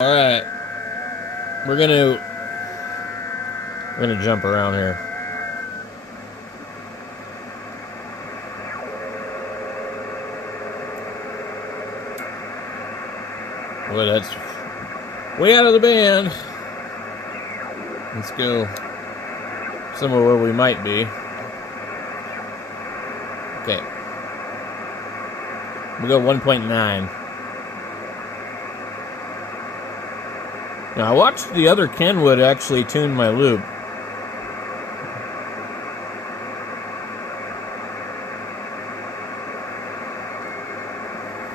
Alright. We're gonna jump around here. Well, that's way out of the band. Let's go somewhere where we might be. Okay. We'll go 1.9. Now, I watched the other Kenwood actually tune my loop.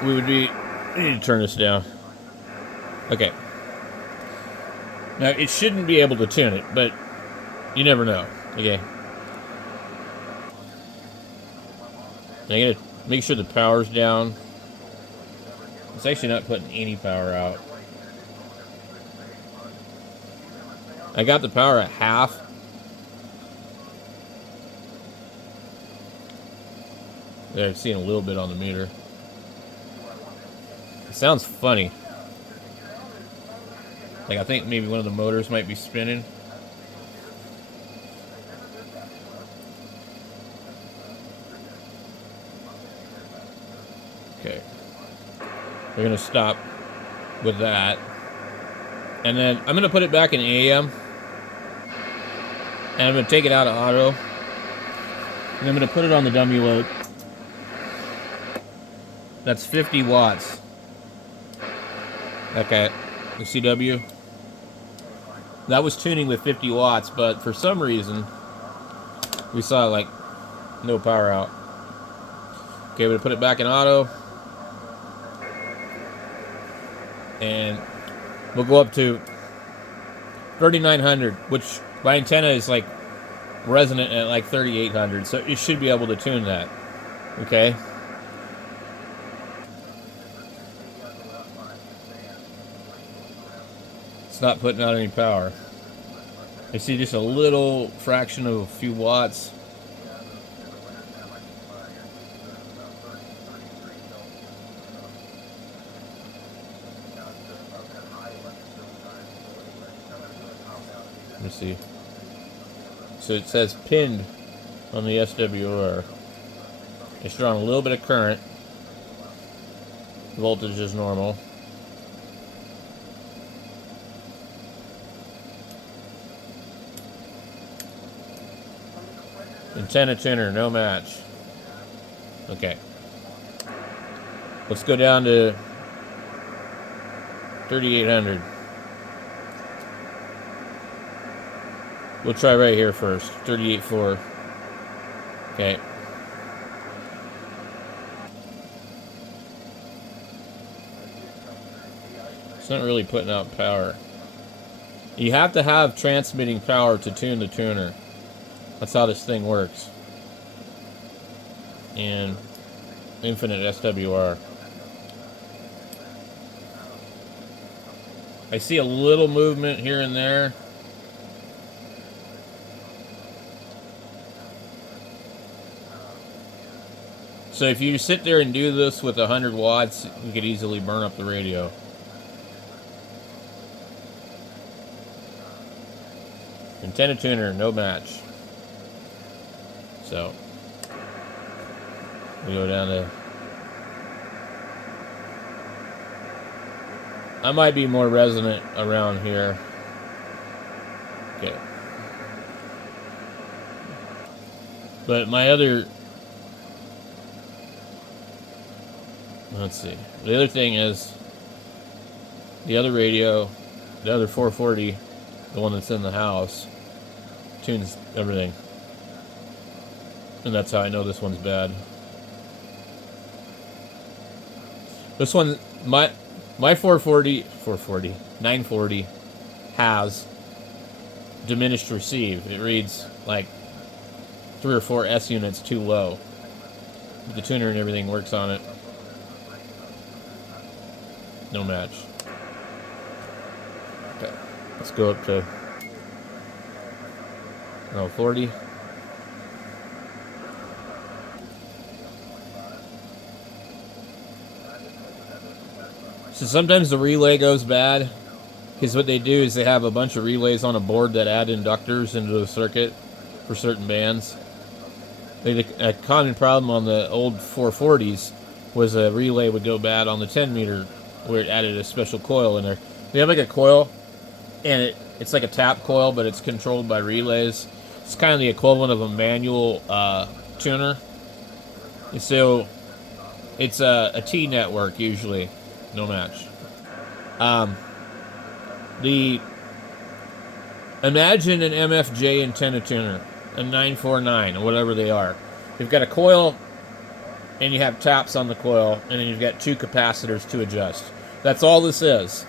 We need to turn this down. Okay. Now, it shouldn't be able to tune it, but you never know. Okay. I gotta make sure the power's down. It's actually not putting any power out. I got the power at half. There, I've seen a little bit on the meter. It sounds funny. Like, I think maybe one of the motors might be spinning. Okay. We're gonna stop with that. And then I'm gonna put it back in AM. And I'm gonna take it out of auto. And I'm gonna put it on the dummy load. That's 50 watts. Okay, the CW. That was tuning with 50 watts, but for some reason, we saw like no power out. Okay, we're gonna put it back in auto. And we'll go up to 3900, which my antenna is like resonant at like 3800, so it should be able to tune that. Okay. It's not putting out any power. I see just a little fraction of a few watts. Let me see. So it says pinned on the SWR. It's drawing a little bit of current. Voltage is normal. Antenna tuner, no match. Okay. Let's go down to 3800. We'll try right here first. 38.4. Okay. It's not really putting out power. You have to have transmitting power to tune the tuner. That's how this thing works. And infinite SWR. I see a little movement here and there. So if you sit there and do this with 100 watts, you could easily burn up the radio. Antenna tuner, no match. So we go down to... I might be more resonant around here. Okay. But my other... Let's see. The other thing is, the other radio, the other 440, the one that's in the house, tunes everything. And that's how I know this one's bad. This one, my 940 has diminished receive. It reads like 3 or 4 S units too low. The tuner and everything works on it. No match. Okay, let's go up to 40. So sometimes the relay goes bad, Because what they do is they have a bunch of relays on a board that add inductors into the circuit for certain bands. A common problem on the old 440s was a relay would go bad on the 10 meter where it added a special coil in there. They have like a coil, and it's like a tap coil, but it's controlled by relays. It's kind of the equivalent of a manual tuner. And so it's a T network usually, no match. Imagine an MFJ antenna tuner, a 949 or whatever they are. You've got a coil, and you have taps on the coil, and then you've got two capacitors to adjust. That's all this is.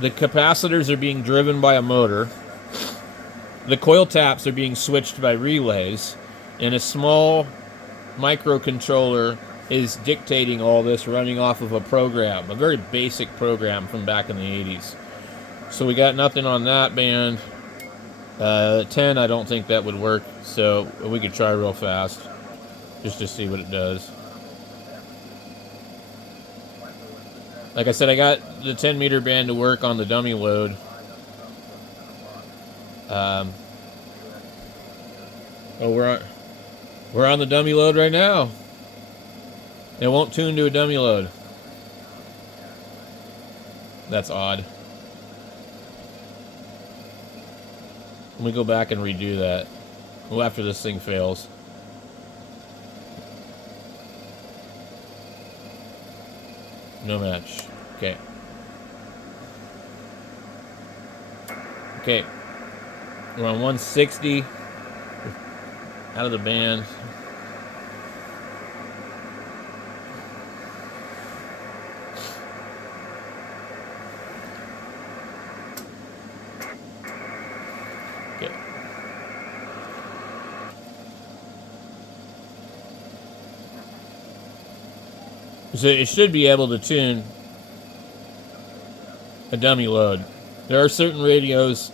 The capacitors are being driven by a motor. The coil taps are being switched by relays, and a small microcontroller is dictating all this, running off of a program, a very basic program from back in the 80s. So we got nothing on that band. 10, I don't think that would work, so we could try real fast just to see what it does. Like I said, I got the 10 meter band to work on the dummy load. Oh, we're on the dummy load right now. It won't tune to a dummy load. That's odd. Let me go back and redo that. Well, after this thing fails. No match. Okay. Okay. We're on 160. Out of the band. Okay. So it should be able to tune a dummy load. There are certain radios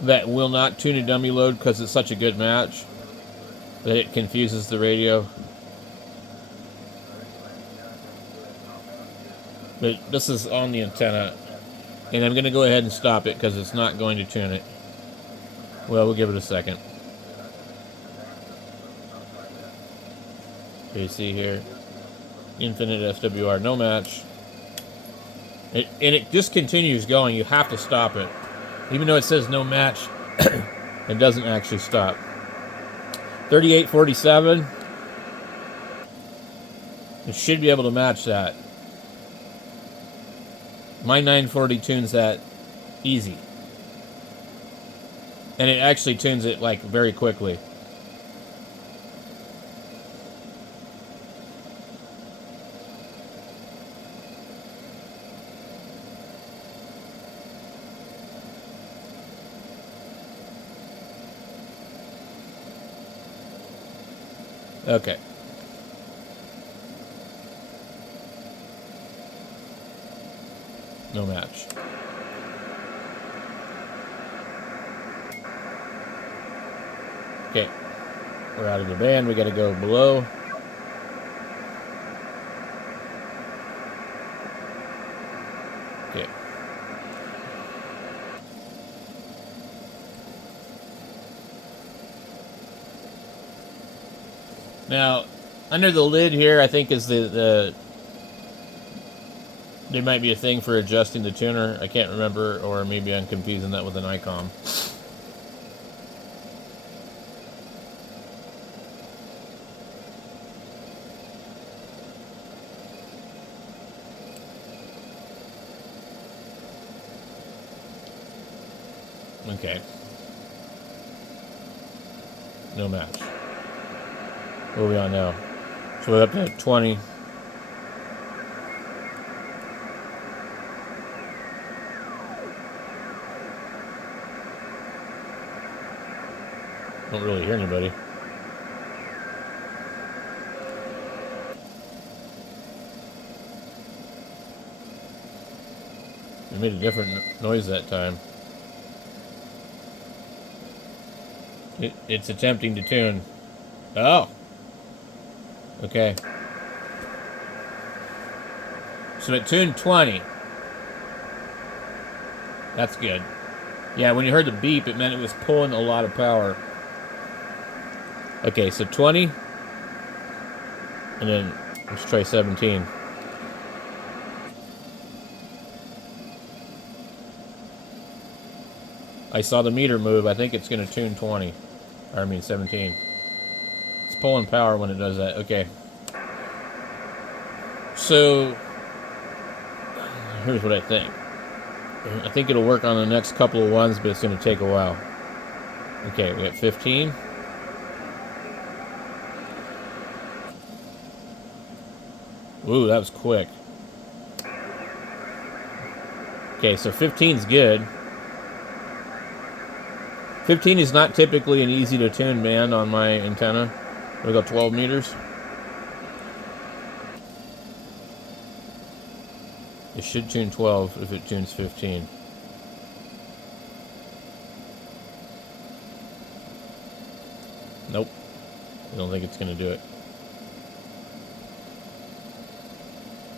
that will not tune a dummy load because it's such a good match that it confuses the radio. But this is on the antenna, and I'm going to go ahead and stop it because it's not going to tune it. Well, we'll give it a second. Okay, you see here, infinite SWR, no match. And it just continues going. You have to stop it. Even though it says no match, it doesn't actually stop. 3847. It should be able to match that. My 940 tunes that easy. And it actually tunes it like very quickly. Okay. No match. Okay. We're out of the band. We got to go below. Okay. Now, under the lid here, I think is there might be a thing for adjusting the tuner. I can't remember, or maybe I'm confusing that with an ICOM. Okay. No match. Where are we on now? So we're up to 20. Don't really hear anybody. It made a different noise that time. It's attempting to tune. Oh! Okay. So it tuned 20. That's good. Yeah, when you heard the beep, it meant it was pulling a lot of power. Okay, so 20. And then let's try 17. I saw the meter move. I think it's going to tune 20. Or I mean 17. It's pulling power when it does that. Okay. So, here's what I think. I think it'll work on the next couple of ones, but it's going to take a while. Okay, we got 15. Ooh, that was quick. Okay, so 15's good. 15 is not typically an easy to tune band on my antenna. We go 12 meters. It should tune 12 if it tunes 15. Nope. I don't think it's going to do it.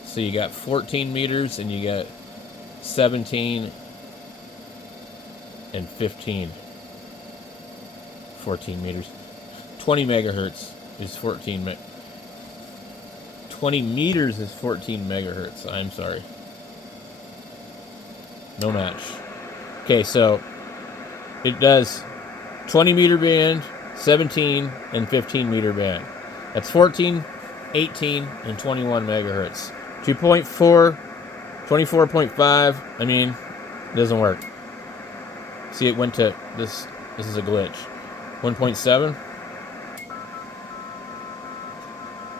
So you got 14 meters and you got 17 and 15. 14 meters. 20 megahertz is 14 20 meters is 14 megahertz. I'm sorry. No match. Okay, so it does 20 meter band, 17 and 15 meter band. That's 14, 18 and 21 megahertz. 2.4, 24.5. I mean, it doesn't work. See, it went to this. This is a glitch. 1.7.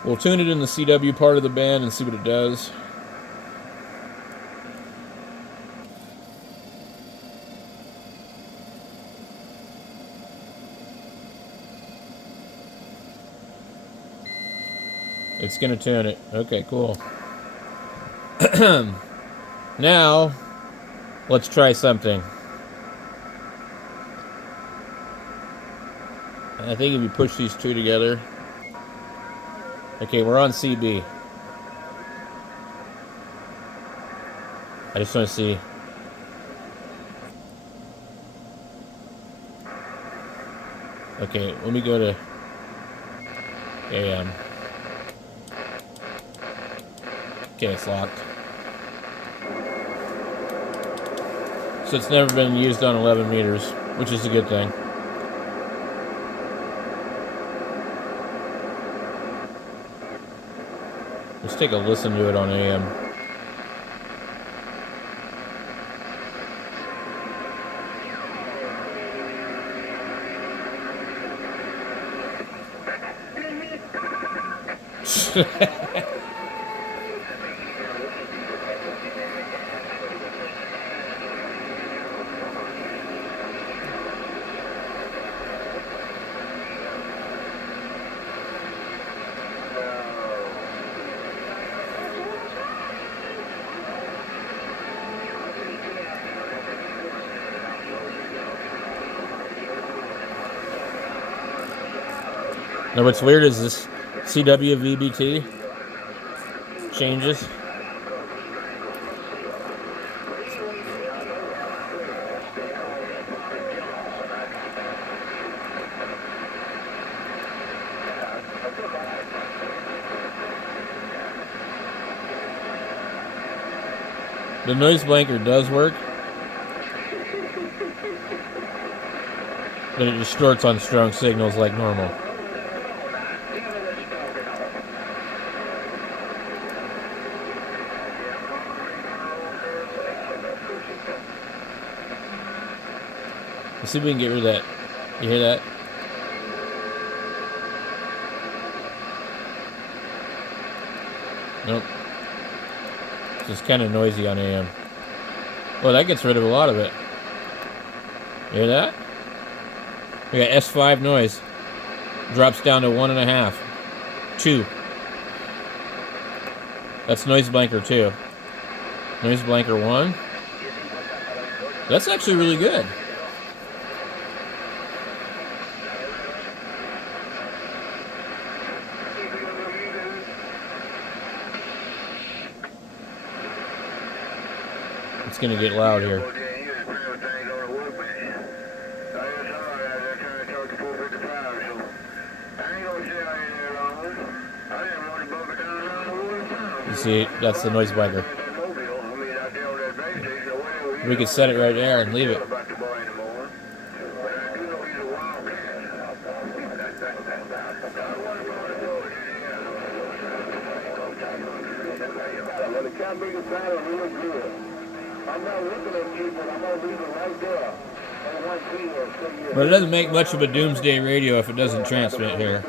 We'll tune it in the CW part of the band and see what it does. It's going to tune it. Okay, cool. Now, let's try something. I think if we push these two together. Okay, we're on CB. I just want to see. Okay, let me go to AM. Okay, it's locked. So it's never been used on 11 meters, which is a good thing. Let's take a listen to it on AM. Now what's weird is this CW VBT changes. The noise blanker does work, but it distorts on strong signals like normal. Let's see if we can get rid of that. You hear that? Nope. It's just kind of noisy on AM. Well, that gets rid of a lot of it. You hear that? We got S5 noise. Drops down to 1.5. 2. That's noise blanker 2. Noise blanker 1. That's actually really good. It's gonna get loud here. See, that's the noise biker. We could set it right there and leave it. But it doesn't make much of a doomsday radio if it doesn't transmit here.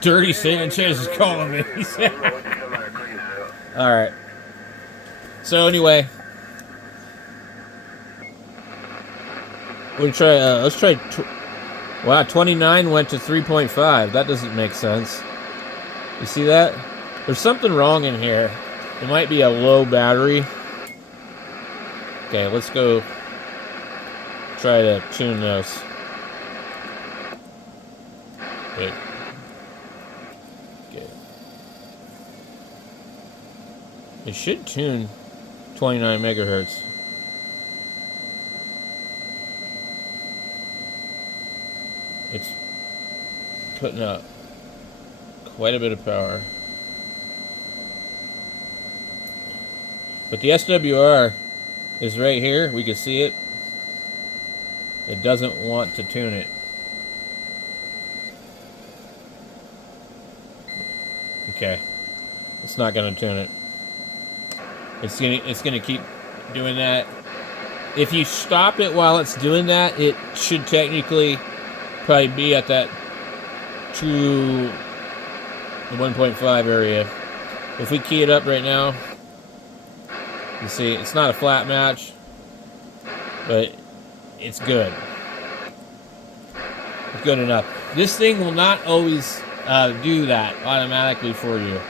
Dirty Sanchez is calling me. He said. All right. So anyway, we'll try. Let's try. Wow, 29 went to 3.5. That doesn't make sense. You see that? There's something wrong in here. It might be a low battery. Okay, let's go try to tune this. Wait. Okay. It should tune 29 megahertz. It's putting out quite a bit of power. But the SWR is right here. We can see it. It doesn't want to tune it. Okay. It's not going to tune it. It's gonna keep doing that. If you stop it while it's doing that, it should technically probably be at that true 1.5 area. If we key it up right now, you see it's not a flat match, but it's good. It's good enough. This thing will not always do that automatically for you.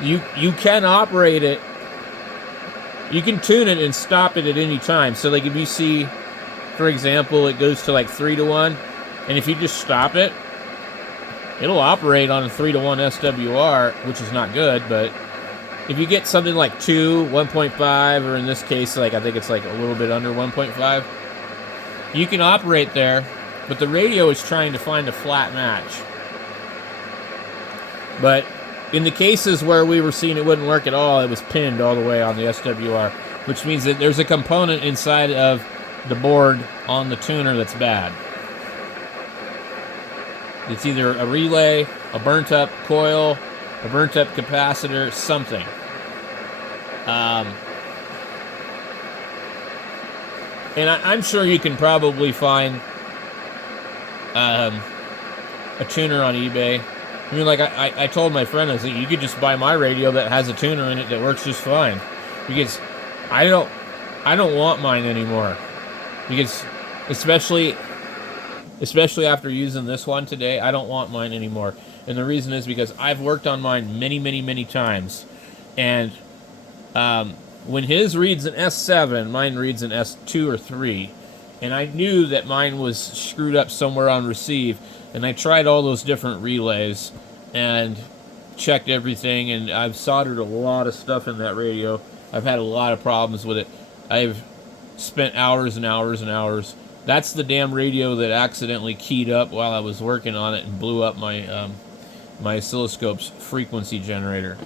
You can operate it. You can tune it and stop it at any time. So like if you see, for example, it goes to like 3 to 1, and if you just stop it, it'll operate on a 3 to 1 SWR, which is not good. But if you get something like 2, 1.5, or in this case, like I think it's like a little bit under 1.5, you can operate there, but the radio is trying to find a flat match. But in the cases where we were seeing it wouldn't work at all, it was pinned all the way on the SWR, which means that there's a component inside of the board on the tuner that's bad. It's either a relay, a burnt up coil, a burnt up capacitor, something. And I'm sure you can probably find a tuner on eBay. I mean, like I told my friend, I said, you could just buy my radio that has a tuner in it that works just fine. Because I don't want mine anymore. Because especially after using this one today, I don't want mine anymore. And the reason is because I've worked on mine many times. And when his reads an S7, mine reads an S2 or 3. And I knew that mine was screwed up somewhere on receive. And I tried all those different relays and checked everything. And I've soldered a lot of stuff in that radio. I've had a lot of problems with it. I've spent hours and hours and hours. That's the damn radio that accidentally keyed up while I was working on it and blew up my my oscilloscope's frequency generator.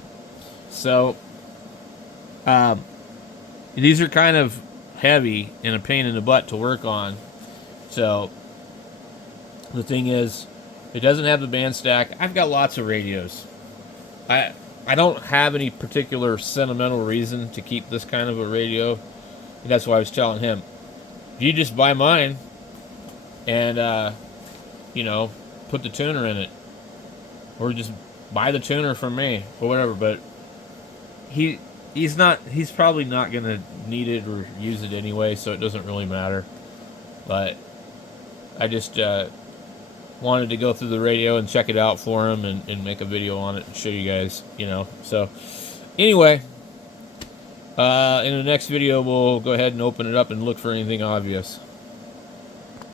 So these are kind of heavy and a pain in the butt to work on. So the thing is, it doesn't have the band stack. I've got lots of radios. I don't have any particular sentimental reason to keep this kind of a radio. And that's why I was telling him, you just buy mine and put the tuner in it, or just buy the tuner from me or whatever. But he's probably not gonna need it or use it anyway, so it doesn't really matter. But I just wanted to go through the radio and check it out for him and make a video on it and show you guys, So anyway, in the next video we'll go ahead and open it up and look for anything obvious.